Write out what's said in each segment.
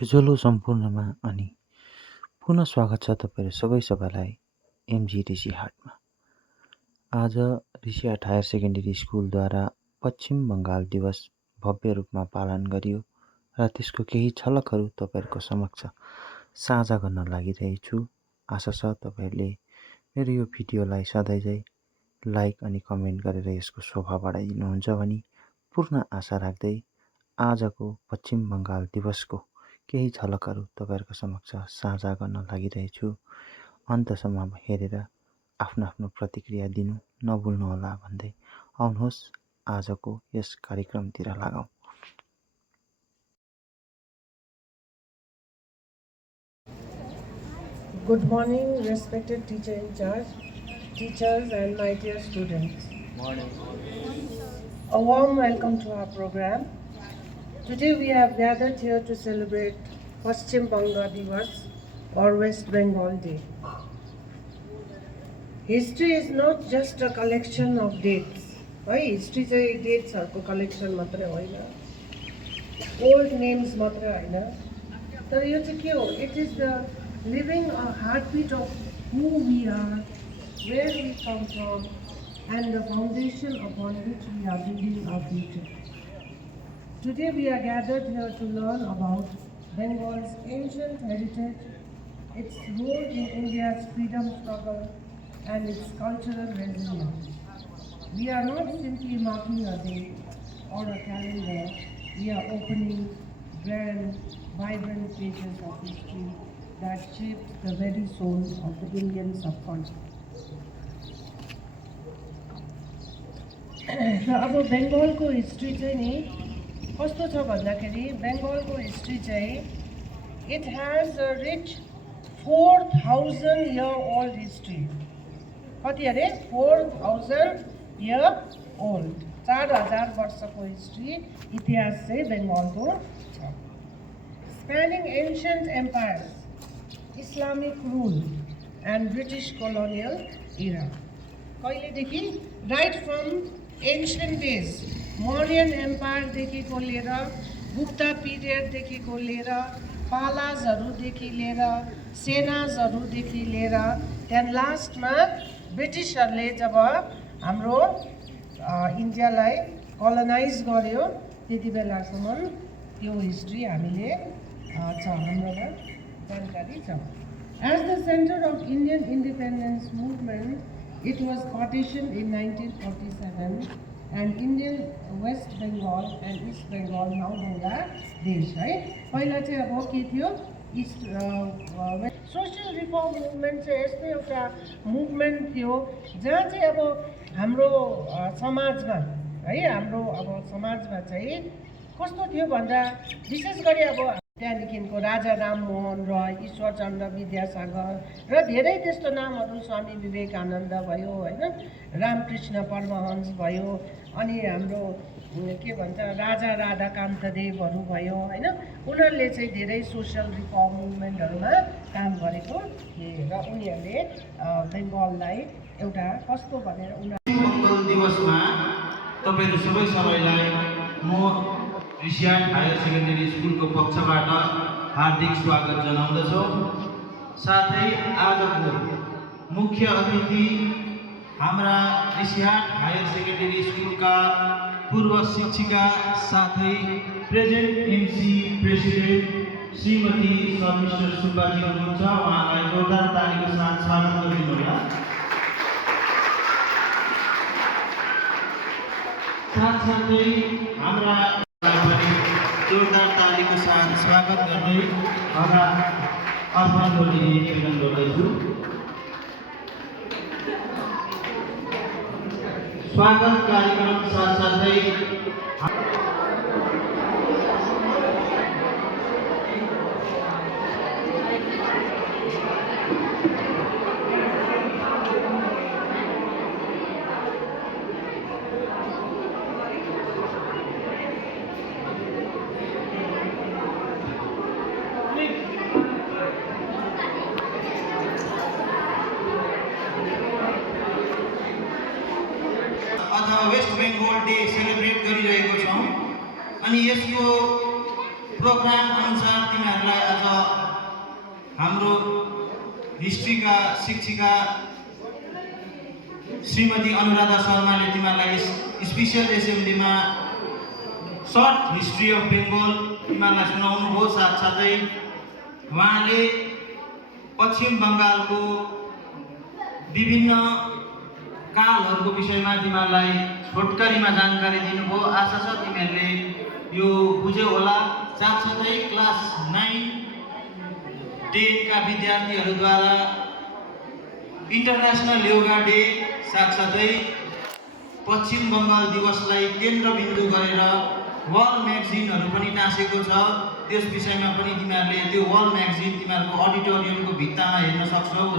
छुझोलो सम्पूर्णमा अनि पुनः स्वागत छ तपाईहरु सबैलाई एमजी ऋषि हाटमा। आज ऋषि हाट हायर सेकेन्डरी स्कुलद्वारा पश्चिम बङ्गाल दिवस भव्य रूपमा पालन गरियो र त्यसको केही झलकहरू तपाईहरुको समक्ष साझा गर्न लागिरहेछु। आशा छ तपाईहरुले मेरो यो भिडियोलाई सधैँझै लाइक अनि कमेन्ट गरेर यसको शोभा बढाइदिनुहुन्छ भनी पूर्ण आशा राख्दै आजको पश्चिम बङ्गाल दिवसको केही झलकहरू तपाईहरुको समक्ष साझा गर्न लागिरहेछु। अन्तसम्म हेरेर आफ्नो आफ्नो प्रतिक्रिया दिनु नभुल्नुहोला भन्दै आउनुहोस् आजको यस कार्यक्रमतिर लागौं। Good morning, respected teacher in charge, teachers and my dear students. Morning. A warm welcome to our program. Today we have gathered here to celebrate Paschim Banga Divas or West Bengal Day. History is not just a collection of dates. History is dates or collection matra hoina. Old names matra hoina. So it is the living a heartbeat of who we are, where we come from, and the foundation upon which we are building our future. Today we are gathered here to learn about Bengal's ancient heritage, its role in India's freedom struggle, and its cultural resilience. We are not simply marking a day or a calendar, we are opening grand, vibrant pages of history that shaped the very soul of the Indian subcontinent. अब बेङ्गलको history चाहिँ नि कस्तो छ भन्दाखेरि बेङ्गलको history चाहिँ it has a rich 4000 year old history. कति अरे 4000 year old, 4000 वर्षको हिस्ट्री इतिहास चाहिँ बेङ्गलको छ। Spanning ancient empires, Islamic rule and British colonial era. कहिलेदेखि right from ancient days, Mauryan empire देखिको लिएर, Gupta period देखिको लिएर, पालाजहरुदेखि लिएर, सेनाजहरुदेखि लिएर, त्यहाँ लास्टमा ब्रिटिसहरुले जब हाम्रो इन्डियालाई कलोनाइज गर्यो त्यति बेलासम्म यो हिस्ट्री हामीले छ हाम्रोमा जानकारी छ। As the center of Indian independence movement, it was partitioned in 1947 and Indian West Bengal and East Bengal now Bangladesh, right? पहिला चाहिँ अब के थियो इस्ट सोशल रिफर्म मुभमेन्ट चाहिँ यस्तै एउटा मुभमेन्ट थियो जहाँ चाहिँ अब हाम्रो समाजमा है हाम्रो अब समाजमा चाहिँ कस्तो थियो भन्दा विशेष गरी अब त्यहाँदेखिको राजा राममोहन रोय, ईश्वरचन्द्र विद्यासागर र धेरै त्यस्तो नामहरू, स्वामी विवेकानन्द भयो हैन, रामकृष्ण परमहंस भयो, अनि हाम्रो के भन्छ राजा राधाकान्त देवहरू भयो हैन, उनीहरूले चाहिँ धेरै सोशल रिफर्म मुभमेन्टहरुमा काम गरेको थिए र उनीहरूले बेङ्गललाई एउटा कस्तो भनेर बङ्गाल दिवसमा तपाईहरु सबैलाई म ऋषि हाट हायर सेकेन्डरी स्कुलको पक्षबाट हार्दिक स्वागत जनाउँदछु। साथै आजको मुख्य अतिथि हाम्रा ऋषि हाट हायर सेकेन्डरी स्कुलका पूर्व शिक्षिका साथै प्रेजेन्ट एमसी प्रेसिडेन्ट श्रीमती शर्मिष्ठ सुब्बाजी हुनुहुन्छ। उहाँलाई जोरदार तालीको साथ स्वागत गरिदिनुहोला। साथसाथै हाम्रा जोरदार तालीको साथ स्वागत गर्दै अर्पण गर्ने निवेदन गर्दैछु। स्वागत कार्यक्रम साथसाथै वेस्ट बेङ्गल डे सेलिब्रेट गरिरहेको छौँ अनि यसको प्रोग्राम अनुसार तिमीहरूलाई आज हाम्रो हिस्ट्रीका शिक्षिका श्रीमती अनुराधा शर्माले तिमीहरूलाई स्पेसियल एसेम्ब्लीमा सर्ट हिस्ट्री अफ बेङ्गल तिमीहरूलाई सुनाउनुभयो। साथसाथै उहाँले पश्चिम बङ्गालको विभिन्न कालहरूको विषयमा तिमीहरूलाई छोटकरीमा जानकारी दिनुभयो। आशा छ तिमीहरूले यो बुझ्यौ होला। साथसाथै क्लास 9-10 का विद्यार्थीहरूद्वारा इन्टरनेसनल योगा डे साथसाथै पश्चिम बङ्गाल दिवसलाई केन्द्रबिन्दु गरेर वाल म्यागजिनहरू पनि टाँसेको छ। त्यस विषयमा पनि तिमीहरूले त्यो वाल म्यागजिन तिमीहरूको अडिटोरियमको भित्तामा हेर्न सक्छौ र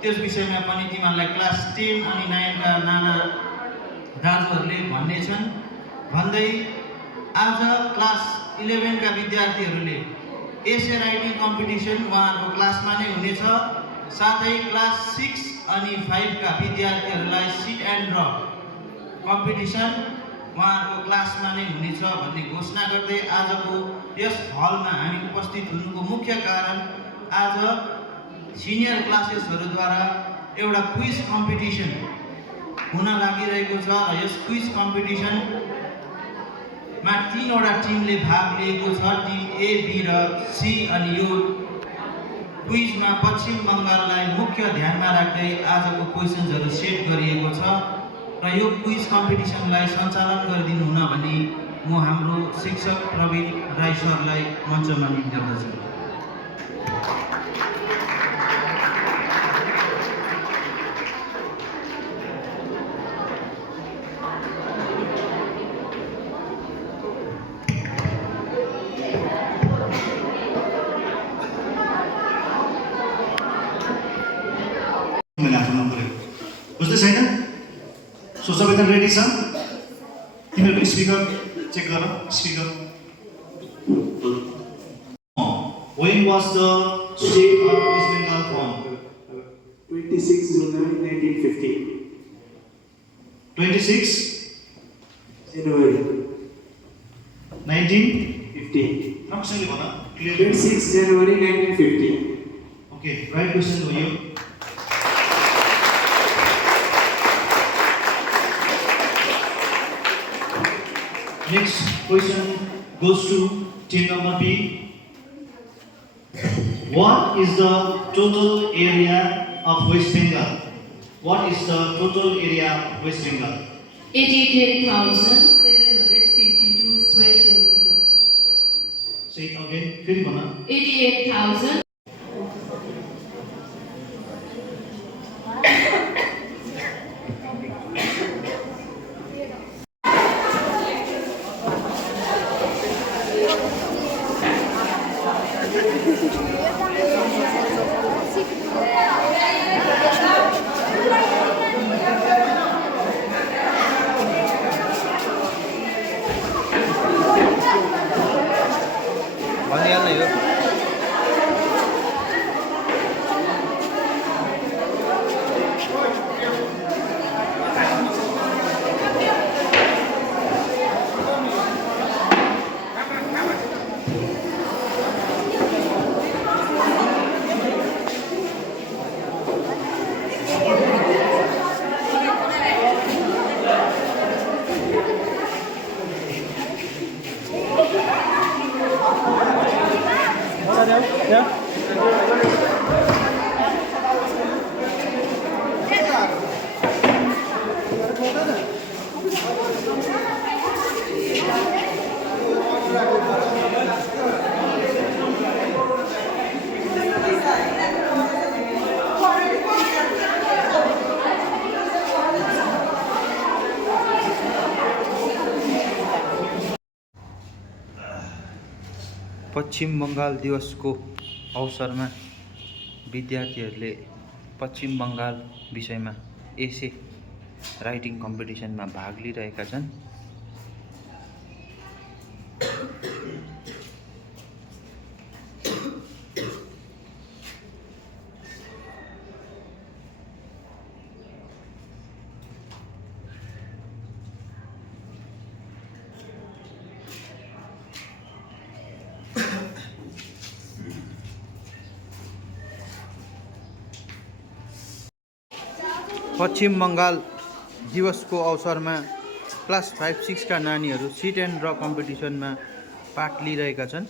त्यस विषयमा पनि तिमीहरूलाई क्लास 10 अनि 9 का नाना दाजुहरूले भन्नेछन्। भन्दै आज क्लास 11 का विद्यार्थीहरूले एसे राइटिङ कम्पिटिसन उहाँहरूको क्लासमा नै हुनेछ। साथै क्लास 6 अनि 5 का विद्यार्थीहरूलाई सिट एन्ड ड्र कम्पिटिसन उहाँहरूको क्लासमा नै हुनेछ भन्ने घोषणा गर्दै आजको यस हलमा हामी उपस्थित हुनुको मुख्य कारण आज सिनियर क्लासेसहरूद्वारा एउटा क्विज कम्पिटिसन हुन लागिरहेको छ र यस क्विज कम्पिटिसनमा 3वटा टिमले भाग लिएको छ, टिम ए, बी र सी। अनि यो क्विजमा पश्चिम बङ्गाललाई मुख्य ध्यानमा राख्दै आजको क्वेसन्सहरू सेट गरिएको छ र यो क्विज कम्पिटिसनलाई सञ्चालन गरिदिनु हुन भनी म हाम्रो शिक्षक प्रवीण राई सरलाई मञ्चमा निम्ति गर्दछु। बुझ्दै छैन? सो सबैजना रेडी छ? तिमीहरूको स्पिकर चेक गर। Speaker When was the state of West Bengal formed? 26 January 1950. 1950. राम्रोसँगले भन, clear. 26 January 1950. Okay, right question हो यो। Next question goes to team number B. What is the total area of West Bengal? What is the total area of West Bengal? 88,752 square kilometer. Say it again. फेरि भन। 88,000. भनिहाल्नु यो। पश्चिम बङ्गाल दिवसको अवसरमा विद्यार्थीहरूले पश्चिम बङ्गाल विषयमा एसे राइटिङ कम्पिटिसनमा भाग लिइरहेका छन्। पश्चिम बङ्गाल दिवसको अवसरमा क्लास 5, 6 का नानीहरू सिट एन्ड ड्र कम्पिटिसनमा पार्ट लिइरहेका छन्।